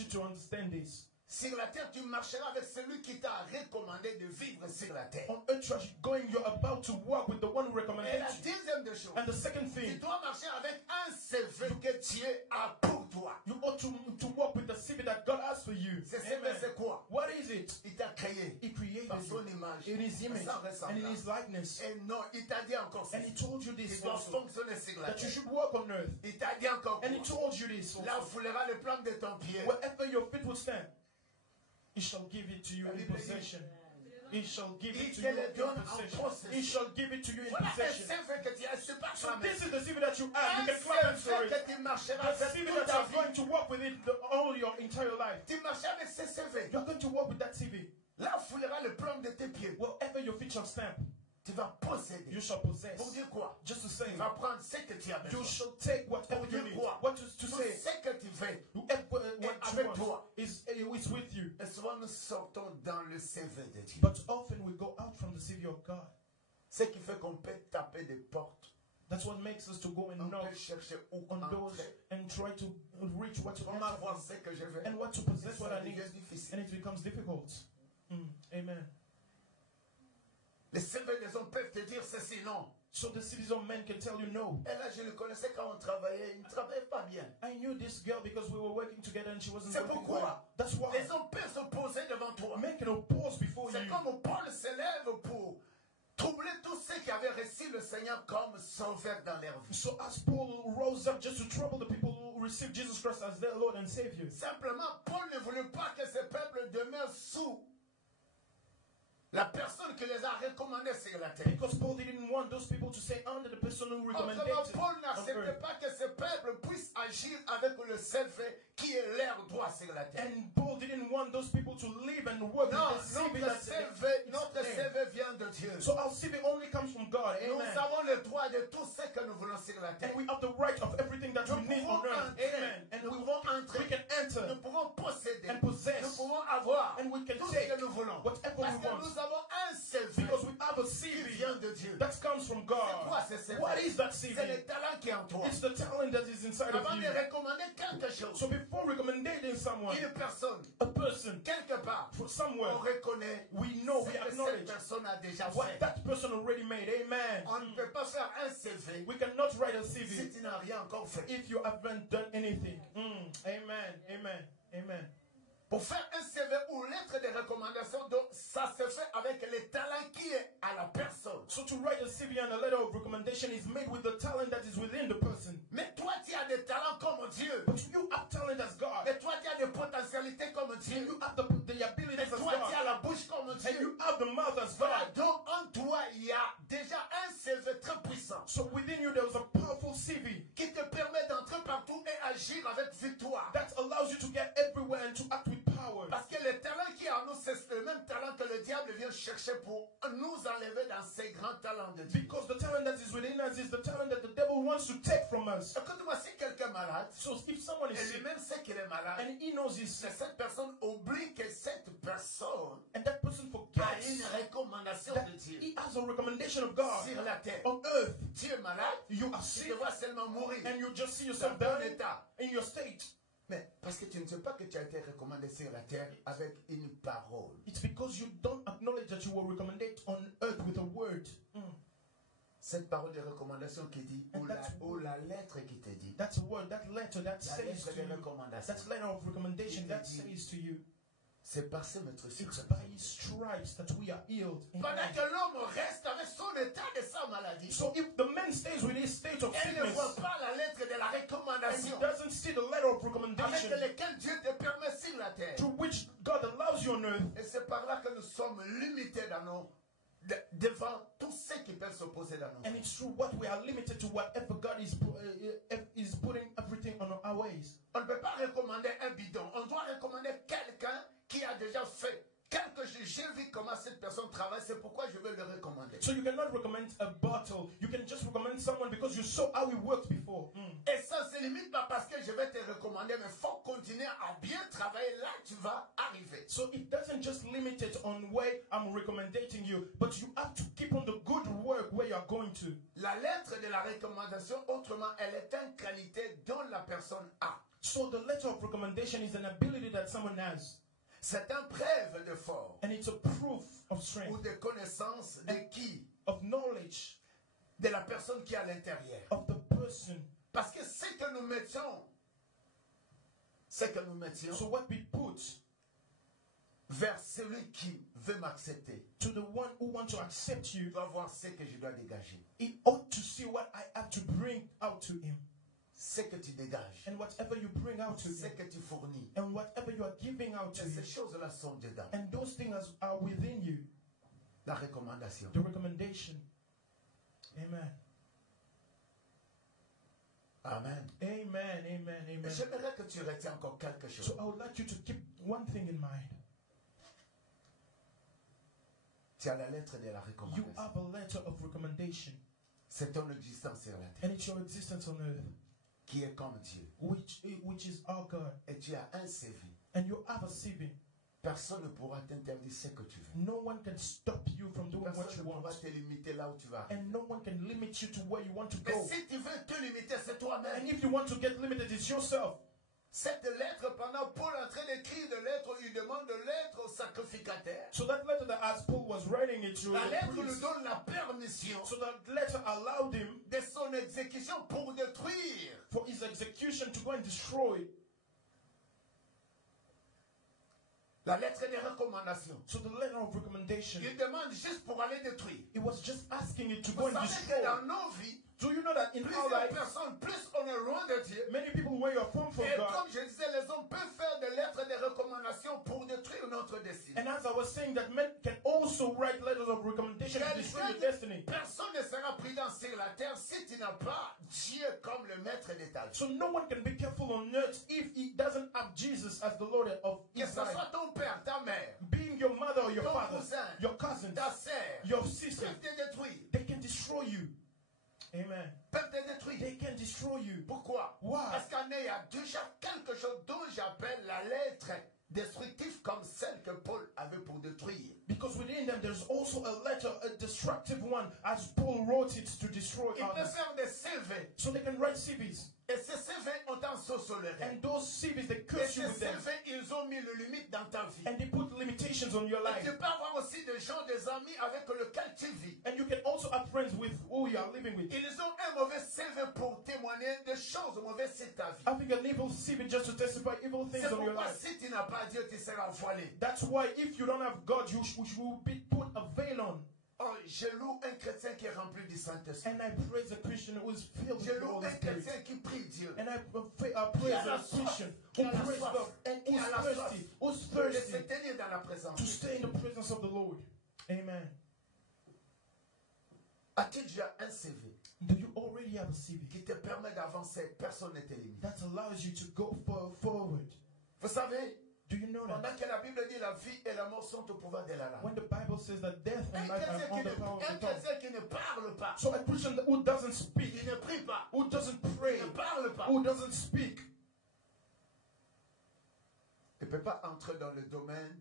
you to understand this. Sur la terre, tu marcheras avec celui qui t'a recommandé de vivre sur la terre. On earth, you're about to walk with the one who recommended Et la you. deuxième des choses, And the second tu thing, dois marcher avec un CV que Dieu a pour toi. you ought to walk with the CV that God has for you. Ce CV, Amen. c'est quoi? What is it? Il t'a créé He created par son you image, in His image sans and in ressemblance. His likeness. Et non, il t'a dit encore And He ceci. told you Tu this dois also, fonctionner sur la that you terre. should walk on earth. Il t'a dit encore And He quoi? told you this Là, also. foulera le plan de ton pied. Wherever your feet will stand, He shall give it to you in possession. He shall give it to you in possession. He shall give it to you in Voilà un possession. CV que tu as, c'est pas So toi-même. this is the CV that you have. Un You can clap and CV for it. que tu marcheras The avec CV toute that ta you're going vie. to walk with it all your entire life. Tu marches avec ce CV. You're going to walk with that CV. Là, foulera le plan de tes pieds. Wherever your feet shall stamp, Tu vas posséder. you shall possess. Pour dire quoi? Just to say, Tu vas prendre ce que tu as you besoin. shall take whatever you need. What to Tout say, ce que tu veux. whoever what you avec toi. want is with you. Et souvent, nous sortons dans le CV de Dieu. But often we go out from the CV of God. Ce qui fait qu'on peut taper des portes. That's what makes us to go and On knock peut chercher où on doors entrer. and try to reach what to Comment enter avoir ce que je veux. and what to possess what Ça I need, devient difficile. and it becomes difficult. Amen. Les CV des hommes peuvent te dire ceci, non. So the cities of men can tell you no. Et là, je le connaissais quand on travaillait. Il ne travaillait pas bien. I knew this girl because we were working together and she wasn't C'est working pourquoi well. That's why les hommes peuvent se poser devant toi. men can oppose before C'est you. comme Paul se lève pour troubler tous ceux qui avaient reçu le Seigneur comme sauveur dans leur vie. So as Paul rose up just to trouble the people who received Jesus Christ as their Lord and Savior. Simplement, Paul ne voulait pas que ce peuple demeure sous la personne qui les a recommandés sur la terre. Because Paul didn't want those people to stay under the person who recommended Autrement, it Paul on n'acceptait earth. pas que ce peuple puisse agir avec le seul fait qui est leur droit sur la terre. And Paul didn't want those people to live and work Non, with the CV notre that's CV vient de Dieu. So our CV only comes from God. Nous Amen. avons le droit de tout ce que nous voulons sur la terre. And we have the right of everything that we Nous need pouvons on earth. entrer. Amen. And Nous we pouvons entrer. can enter Nous pouvons posséder. and possess. Nous pouvons avoir And we can tout ce take que nous voulons. whatever Parce we que want. nous avons un CV Because we have a qui CV vient de Dieu. that comes from C'est quoi God. ce CV? What is that C'est CV? le talent qui est en toi. It's the talent that is inside of Avant you. de recommander quelque chose, So before recommending someone, une personne, a person, quelque part, for on somewhere, reconnaît we know, ce we que cette acknowledge personne a déjà what fait. that person already made. Amen. On ne peut pas faire un CV We cannot write a si CV tu n'as rien encore fait. if you haven't done anything. Amen. Amen. Amen. Pour faire un CV ou lettre de recommandation, donc, ça se fait avec les talents qui est à la personne. So to write a CV and a letter of recommendation is made with the talent that is within the person. Mais toi, tu as des talents comme Dieu. But you have talent as God. Et toi, tu as des potentialités comme Dieu. You have the Et abilities as toi, tu as God. la bouche comme And Dieu. you have the mouth as Voilà, God. donc en toi, il y a déjà un CV très puissant So within you there is a powerful CV qui te permet d'entrer partout et agir avec victoire. that allows you to get everywhere and to act with power. Parce que le talent qui est en nous, c'est le même talent que le diable vient chercher pour nous enlever dans ces grands talents de Dieu. Because the talent that is within us is the talent that the devil wants to take from us. Écoute-moi, si quelqu'un est malade, So if someone is et sick lui-même sait qu'il est malade, and he knows he's mais sick cette personne oublie que cette personne and that person a une forgets recommandation that de Dieu he has a recommendation of God sur la terre. on earth. Tu es malade, You are tu sick te vois seulement mourir. and you just see Dans yourself ton dying état. in your state. Mais parce que tu ne sais pas que tu as été recommandé sur la terre avec une parole. It's because you don't acknowledge that you were recommended on earth with a word. Cette parole de recommandation qui dit, And ou la lettre qui te dit, That's a word, that letter that la says lettre to de you, recommandation, that letter of recommendation It that is- says to you, c'est par ce maître sur it's ce by pays. his stripes that we are healed. Pendant Amen. que l'homme reste avec son état de sa maladie, So if the man stays with his state of elle ne voit sickness pas la lettre de la and he recommandation doesn't see the letter of avec recommendation laquelle Dieu te permet sur la terre. through which God allows you on earth, Et c'est par là que nous sommes limités dans nos, devant tous ceux qui peuvent s'opposer dans nos and vies. it's through what we are limited to whatever God is putting everything on our ways. On ne peut pas recommander un bidon. On doit recommander quelqu'un qui a déjà fait. Quelque chose, j'ai vu comment cette personne travaille, c'est pourquoi je vais le recommander. So you cannot recommend a bottle. You can just recommend someone because you saw how he worked before. Et ça ne se limite pas parce que je vais te recommander, mais il faut continuer à bien travailler. Là, tu vas arriver. So it doesn't just limit it on where I'm recommending you, but you have to keep on the good work where you are going to. La lettre de la recommandation, autrement, elle est une qualité dont la personne a. So the letter of recommendation is an ability that someone has. C'est un preuve d'effort. And it's a proof of Ou strength, de connaissance de qui? of knowledge, De la personne qui est à l'intérieur. of the person. Parce que ce que nous mettions, So what we put vers celui qui veut m'accepter, to the one who wants to accept you, doit voir ce que je dois dégager. he ought to see what I have to bring out to him. Ce que tu dégages, And whatever you bring out to ce him, que tu fournis, and whatever you are giving out to him, ces choses-là sont dedans. and those things are within you. La recommandation. The recommendation. Amen. Amen. Amen. Amen. Amen. J'aimerais que tu retiens encore quelque chose. So I would like you to keep one thing in mind. Tu as la lettre de la You recommandation. have a letter of recommendation, C'est ton existence sur la terre, and it's your existence on earth, qui est comme Dieu. which is our God. Et tu as un CV. And you have a CV. Personne ne pourra t'interdire ce que tu veux. No one can stop you from doing what Personne you ne want. pourra te limiter là où tu vas. And no one can limit you to where you want to Mais go. si tu veux te limiter, c'est And toi-même. if you want to get limited, it's yourself. Cette lettre, pendant Paul est en train d'écrire de lettres, il demande de lettres au sacrificateur. So that letter that as Paul was writing it to La the lettre lui priest, donne la permission so that letter allowed him de son exécution pour détruire. for his execution to go and destroy. La lettre de recommandation. So the letter of recommendation, Il demande juste pour aller détruire. it was just asking it to go Vous and savez destroy. que dans nos vies, Do you know that in our plusieurs life, personnes, plus on est loin de Dieu, many people where you are from et God, comme je disais, les hommes peuvent faire des lettres de recommandation pour détruire notre destinée. and as I was saying, that men can also write letters of recommendation to destroy your destiny. Personne ne sera prudent sur la terre si tu n'as pas Dieu comme le maître de ta vie. So no one can be careful on earth if he doesn't have Jesus as the Lord of Que his ce life. soit ton père, ta mère, Being your mother or your ton father, cousin, your cousins, ta sœur, your sister, peuvent te détruire. they can destroy you. Amen. Peuvent te détruire. They can destroy you. Pourquoi? Why? Parce qu'en il y a déjà quelque chose dont j'appelle la lettre destructive comme celle que Paul avait pour détruire. Because within them there's also a letter, a destructive one, as Paul wrote it to destroy Il peut others. faire des CV. So they can write CVs. Et ces CV ont un sorcellerie. And those CVs, they Et curse ces you with them. CV, ils ont mis le limite dans ta vie. And they put limitations on your Et life. tu peux avoir aussi des gens, des amis avec lesquels tu vis. And you can also have friends with who you are living with. Ils ont un mauvais CV pour témoigner des choses mauvaises sur ta vie. Having an evil CV just to testify evil things C'est on your pourquoi life. si tu n'as pas Dieu, tu seras voilé. That's why if you don't have God, you will be put a veil on. Oh, je loue un chrétien qui est rempli du Saint-Esprit. And I praise a Christian who is filled Je with the loue Holy un Spirit. chrétien qui prie Dieu. And I praise a Christian who prays God and who's De thirsty se tenir dans la présence. to stay in the presence of the Lord. Amen. As-tu déjà un CV Do you already have a CV qui te permet d'avancer? Personne ne te limite. that allows you to go forward? Vous savez, Do you know that? pendant que la Bible dit la vie et la mort sont au pouvoir de la langue. When the Bible says that death Un and life chrétien are on the power of un the tongue. chrétien qui ne parle pas, So a Christian who doesn't speak, qui ne prie pas, who doesn't qui pray, ne parle pas, who doesn't speak, ne peut pas entrer dans le domaine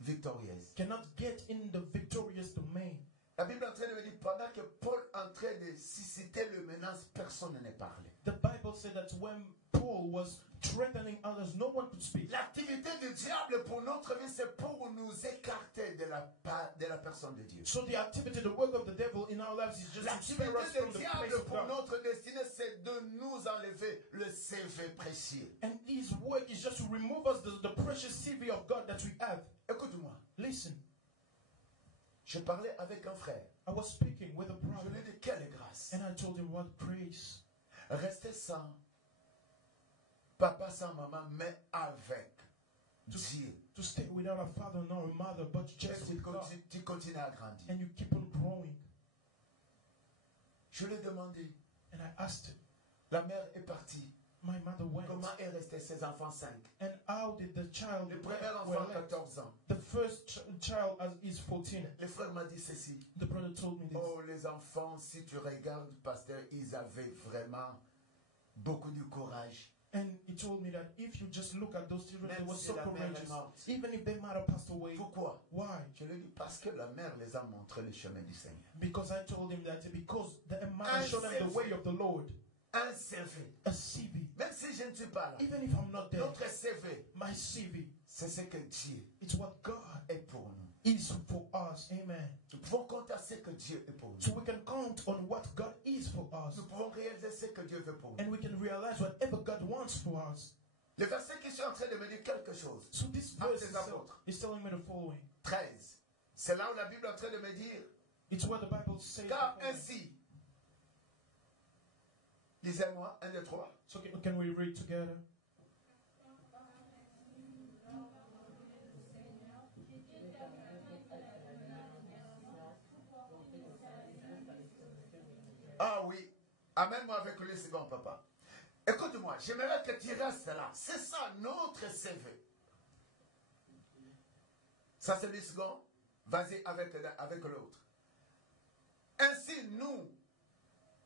victorieux. cannot get in the victorious domain. La Bible est en train de me dire, pendant que Paul est en train de susciter le menace, personne ne parlé. The Bible said that when Paul was threatening others, no one could speak. L'activité du diable pour notre vie, c'est pour nous écarter de la personne de Dieu. So the activity, the work of the devil in our lives is just to L'activité spare us du from the face diable of pour God. notre destinée, c'est de nous enlever le CV précieux. And his work is just to remove us the precious CV of God that we have. Écoute-moi, Listen, je parlais avec un frère. I was speaking with a Je brother, lui ai dit, quelle grâce. and I told him what grace. Rester sans papa, sans maman, mais avec Dieu. To stay without a father nor a mother, but Et just with God. tu continues à grandir. And you keep on growing. Je lui ai demandé, And I asked him, la mère est partie. my mother went. Comment est resté ses enfants 5? And how did the child Le premier were enfant, left? 14 ans. The first child is 14. Le frère m'a dit ceci. The brother told me this. Oh, les enfants, si tu regardes, pasteur, ils avaient vraiment beaucoup de courage. And he told me that if you just look at those children, they Même were si so la mère est courageous. morte. Even if their mother passed away. Pourquoi? Why? Je lui ai dit, parce que la mère les a montré le chemin du Seigneur. Because I told him that because the mother showed them the way of the Lord. un CV. A CV. Même si je ne suis pas là. Even if I'm not there, Notre CV, my CV, c'est ce que Dieu it's what God est pour nous. is for us. Amen. Nous pouvons compter à ce que Dieu est pour nous. So we can count on what God is for us. Nous pouvons réaliser ce que Dieu veut pour nous. And we can realize whatever God wants for us. Le verset qui est en train de me dire quelque chose. So this Actes verse des Apôtres, is telling me the following. 13. C'est là où la Bible est en train de me dire, It's what the Bible says. car ainsi, lisez-moi, 1, 2, 3. So can we read together? Ah oui, amène-moi avec le second, papa. Écoute-moi, j'aimerais que tu restes là. C'est ça notre CV. Ça c'est le second. Vas-y avec l'autre. Ainsi nous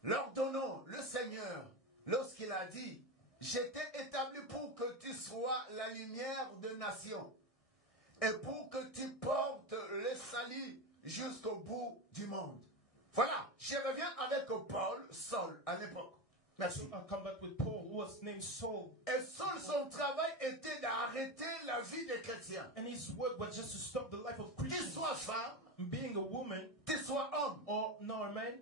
leur donnons le Seigneur lorsqu'il a dit, j'étais établi pour que tu sois la lumière de nation et pour que tu portes le salut jusqu'au bout du monde. Voilà, je reviens avec Paul, Saul, à l'époque. Merci. I'll come back with Paul, who was named Saul. Et Saul, son travail était d'arrêter la vie des chrétiens. And his work was just to stop the life of Qu'il Christians. soit femme, Being a woman qu'il soit homme. or no a man,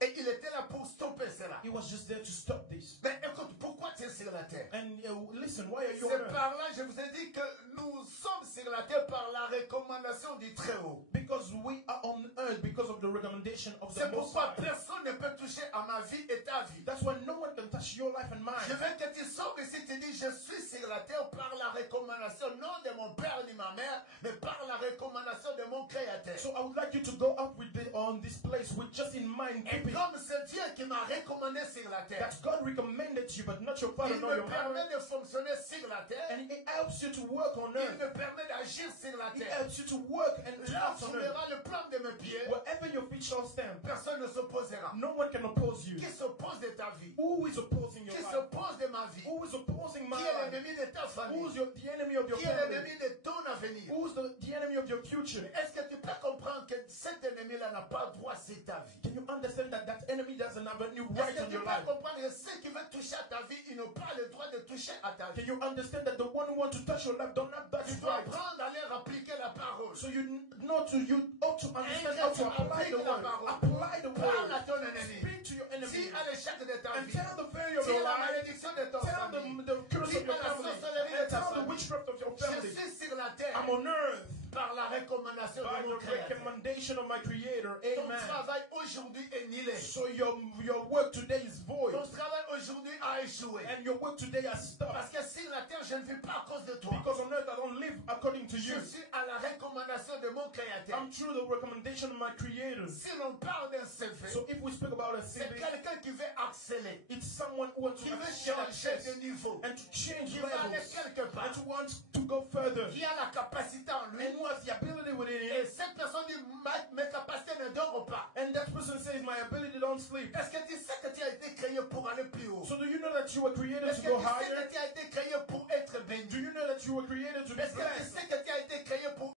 Et il était là pour stopper cela. he was just there to stop this. Mais écoute, pourquoi tu es sur la terre? And listen, why are you on C'est earth? par là, je vous ai dit que nous sommes sur la terre par la recommandation du Très-Haut. Because we are on earth because of the recommendation of the C'est Most pourquoi High. personne ne peut toucher à ma vie et ta vie. That's why no one can touch your life and Je mine. veux que tu sors ici, tu dis, je suis sur la terre par la recommandation, non de mon père ni ma mère, mais par la recommandation de mon Créateur. So I would like you to go up with on this place with just in mind Et keeping comme c'est Dieu qui m'a recommandé sur la terre, that God recommended you, but not your father il nor me your permet mother. de fonctionner sur la terre, And it helps you to work on il earth. me permet d'agir sur la It terre. helps you to work and to Là, act tu on earth. verras le plan de mes pieds, Wherever your feet shall stand, personne ne s'opposera. no one can oppose you. Qui s'oppose de ta vie? Who is opposing your Qui life? s'oppose de ma vie? Who is opposing my Qui est life? l'ennemi de ta famille? Who's the enemy of your Qui est family? l'ennemi de ton avenir? Who's the enemy of your future? Est-ce que tu peux comprendre que cet ennemi-là n'a pas droit sur ta vie? Can you understand that that enemy doesn't have any Est-ce right que on tu your peux life? comprendre que ceux qui veulent toucher à ta vie, ils n'ont pas le droit de toucher à ta Can vie? you understand that the one who wants to touch your life don't have that Tu dois right? apprendre à leur appliquer la parole. So you ought to understand how to apply the word. Apply the Parle à word. ton ennemi. Speak to your enemy. Si à l'échec de ta And vie, tell the failure of si your la life. malédiction de ton Tell famille, them the curse of your family. And tell the witchcraft of your je family. suis sur la terre I'm on earth par la recommandation by de mon the Créateur. recommendation of my Creator. Ton Amen. travail aujourd'hui est nulé. So your work today is void. Ton travail aujourd'hui a échoué. And your work today has stopped. Parce que sur la terre, je ne vis pas à cause de toi. Because on earth I don't live according to you. Je suis à la recommandation de mon Créateur. I'm through the recommendation of my Creator. Si l'on parle d'un CV, So if we speak about a c'est CV, quelqu'un qui veut accélérer, it's someone who wants qui to veut get changer access de niveau, and to change qui veut aller levels quelque and part, to want to go further. qui a la capacité en lui. And who has the ability within Et him. cette personne dit, mes capacités ne dorment pas. And that person says, my ability don't sleep. Est-ce que tu sais que tu as été créé pour aller plus haut? So do you know that you were created Est-ce to que go tu sais higher? que tu as été créé pour être Do béni? you know that you were created to be Est-ce que tu blessed? sais que